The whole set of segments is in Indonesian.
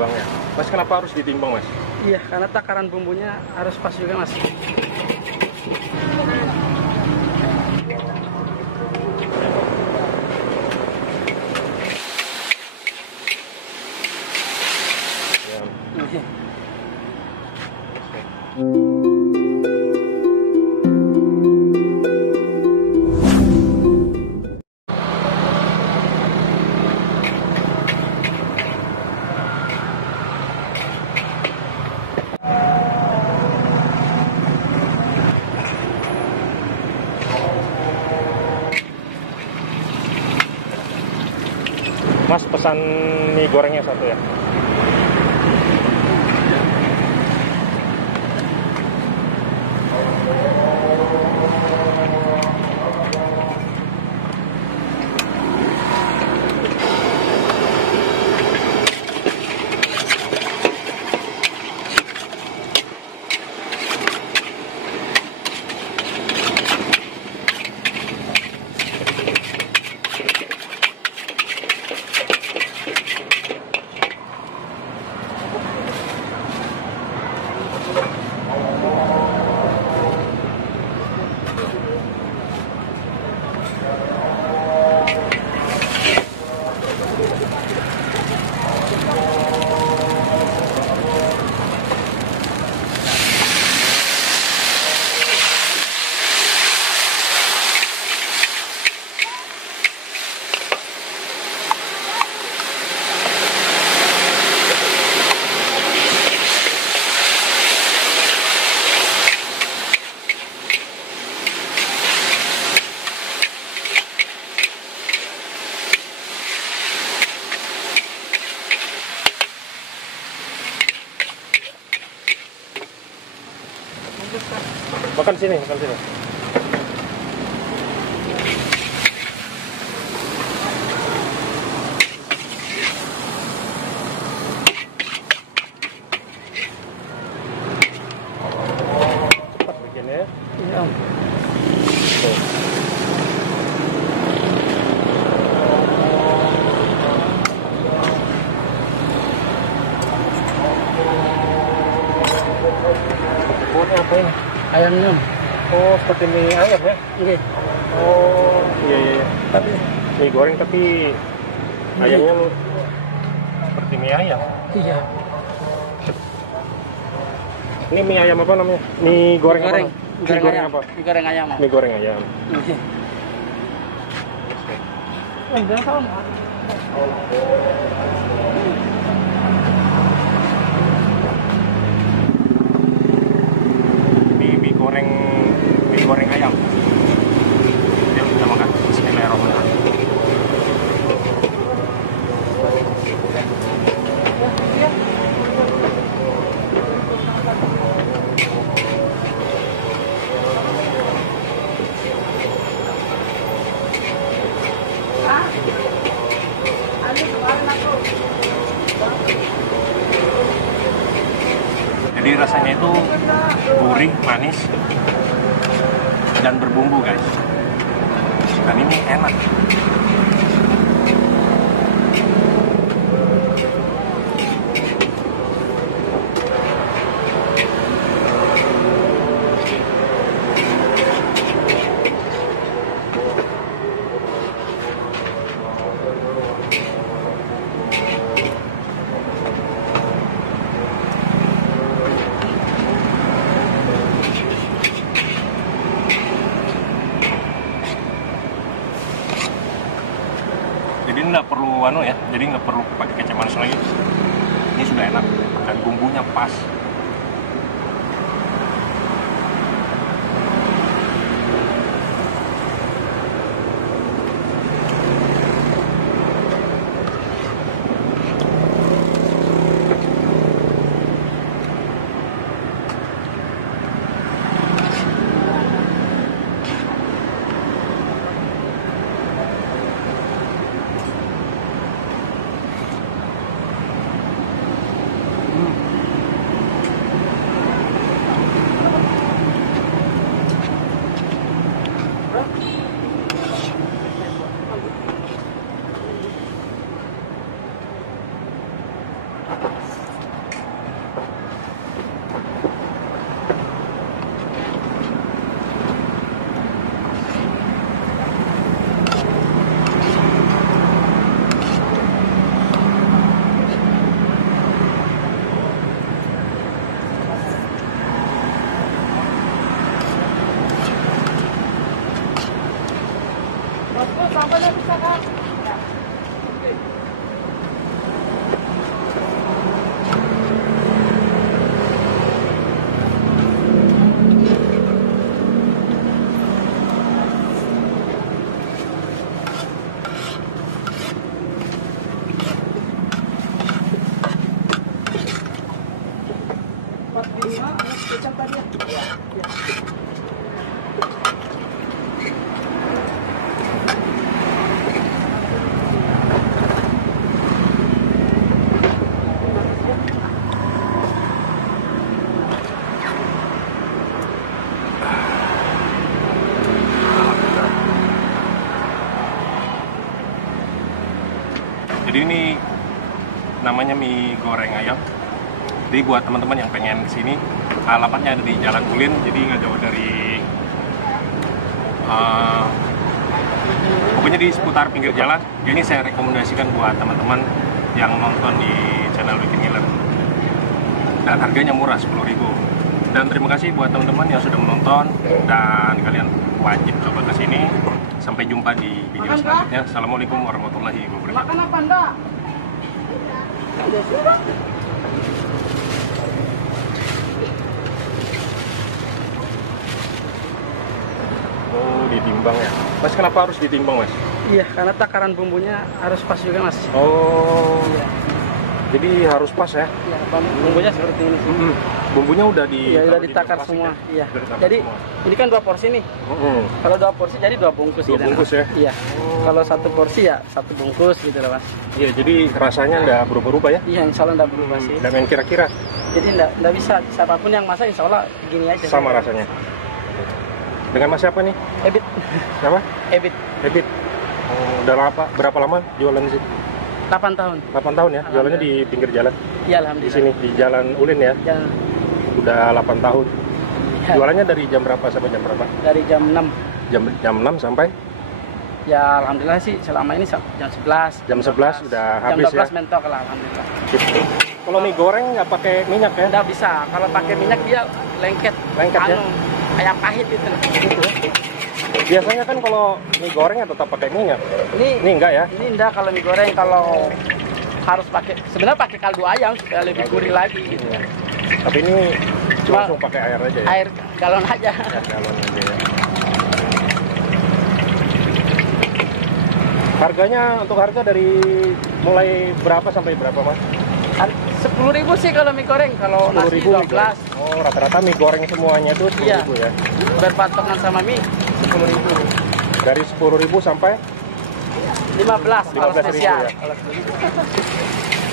ditimbang ya. Mas, kenapa harus ditimbang, Mas? Iya, karena takaran bumbunya harus pas juga, Mas. Ya. Iya. Mas, pesan mie gorengnya satu ya. Makan sini, makan sini. Cepat bikinnya. Iya, Om. Tuh. Ini apa ini? Ayamnya, Om. Oh, seperti mie ayam ya? Oke. Oh, iya, iya. Tapi Mie goreng tapi ayamnya seperti mie ayam. iya. Ini mie ayam apa namanya? Mie goreng, Mie goreng. apa? Mie goreng apa? Mie goreng ayam, Om. Mie goreng ayam. Iya. Berapa, Om? Mie goreng ayam. Yuk kita makan. Bismillahirrahmanirrahim. Jadi rasanya itu gurih, manis, dan berbumbu, guys. Dan ini enak. Jadi nggak perlu jadi nggak perlu pakai kecap manis lagi. Ini sudah enak dan bumbunya pas. Jadi ini namanya mie goreng ayam. Jadi buat teman-teman yang pengen kesini, alamatnya ada di Jalan Ulin, jadi nggak jauh dari, pokoknya di seputar pinggir jalan. Ini saya rekomendasikan buat teman-teman yang nonton di channel Weekend Ngiler. Dan harganya murah, 10.000. Dan terima kasih buat teman-teman yang sudah menonton, dan kalian wajib coba kesini. Sampai jumpa di video selanjutnya. Assalamualaikum warahmatullahi wabarakatuh. Makan apa enggak? Oh, ditimbang ya. Mas, kenapa harus ditimbang, Mas? Iya, karena takaran bumbunya harus pas juga, Mas. Oh, Iya. jadi harus pas ya? Iya, bumbunya seperti ini sih. Bumbunya udah Iya, udah taruh di ditakar plastik semua. ya? Iya. Udah ditakar Jadi semua. ini kan 2 porsi nih. Kalau 2 porsi jadi 2 bungkus. Dua gitu, bungkus Mas. ya? Iya. Kalau 1 porsi ya 1 bungkus gitu loh, Mas. Iya, jadi rasanya nggak berubah-ubah ya? Iya, insya Allah nggak berubah sih. Dan yang kira-kira Jadi nggak bisa siapapun yang masak insya Allah gini aja. sama rasanya. Dengan Mas siapa nih? Ebit. Siapa? Ebit. Ebit. Oh, udah berapa lama jualan di sini? 8 tahun. 8 tahun ya? Jualannya di pinggir jalan? Iya, Di alhamdulillah. sini, di Jalan Ulin ya? Jalan. Udah 8 tahun. Ya, Jualannya dari jam berapa sampai jam berapa? dari jam 6. Jam 6 sampai Ya alhamdulillah sih selama ini jam 11. Jam 11 udah habis jam 12 ya? mentok lah alhamdulillah. gitu. Kalau mie goreng nggak pakai minyak ya? Nggak bisa, kalau pakai minyak dia lengket. Lengket ya? Kayak pahit itu. Gitu. Biasanya kan kalau mie goreng ya tetap pakai minyak. Ini enggak ya? Ini enggak kalau mie goreng, kalau harus pakai, sebenarnya pakai kaldu ayam supaya lebih gurih lagi gitu. Tapi ini Cuma langsung pakai air aja ya? Air galon aja. Air galon aja ya. Harganya, untuk harga dari mulai berapa sampai berapa, Mas? 10.000 sih kalau mie goreng, kalau nasi 10.000 12. Oh, rata-rata mie goreng semuanya itu 10.000 Iya. ya? Berpatokan sama mie 10.000. Dari 10.000 sampai 15 kalau 15.000 spesial. ya? Kalau spesial.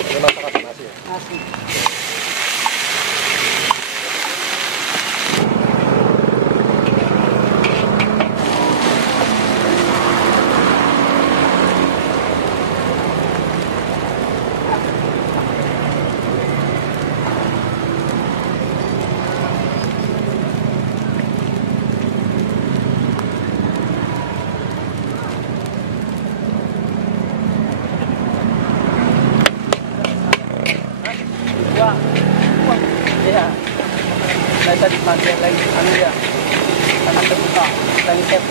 ini masak apa nasi ya? Nasi. Buang. Iya. Nah, tadi pakai lagi anu ya. Karena terbuka lengket.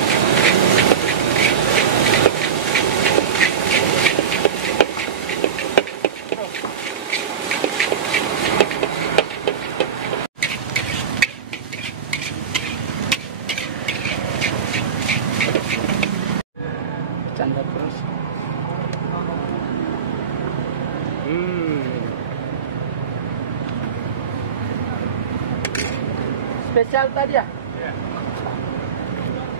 Canda terus. Spesial tadi ya?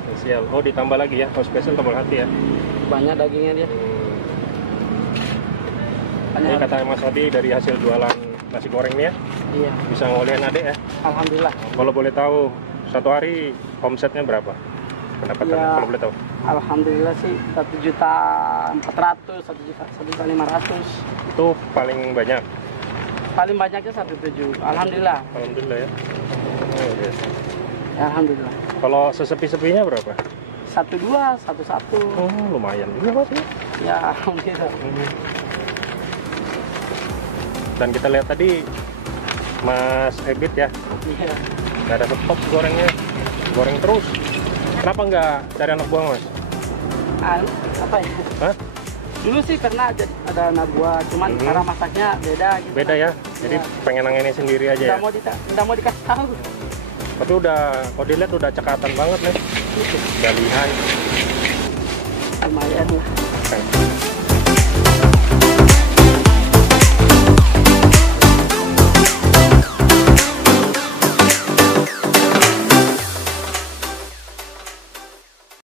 Spesial. Oh, ditambah lagi ya. Oh, spesial tambah hati ya. Banyak dagingnya dia. Ini kata Mas Adi dari hasil jualan nasi goreng nih ya. Iya. Bisa ngolihin adek ya. Alhamdulillah. Kalau boleh tahu, satu hari omsetnya berapa? Pendapatannya, Ya. kalau boleh tahu. Alhamdulillah sih 1.400.000, 1.500.000. Itu paling banyak. Paling banyaknya 1.700.000. Alhamdulillah. Alhamdulillah ya. Oh, yes. Ya, alhamdulillah. Kalau sesepi-sepinya berapa? 1.200.000, 1.100.000. Oh, lumayan juga Mas. Ya, alhamdulillah. Dan kita lihat tadi Mas Ebit ya, Iya. nggak ada stop gorengnya, goreng terus. Kenapa nggak cari anak buah Mas? Apa ya? Hah? Dulu sih pernah ada anak buah, cuman cara masaknya beda gitu. Beda ya, jadi pengen nanganin sendiri aja ya. Nggak mau dikasih tahu. Tapi udah, kalau dilihat udah cekatan banget nih, udah lihat. Lumayan lah. Oke.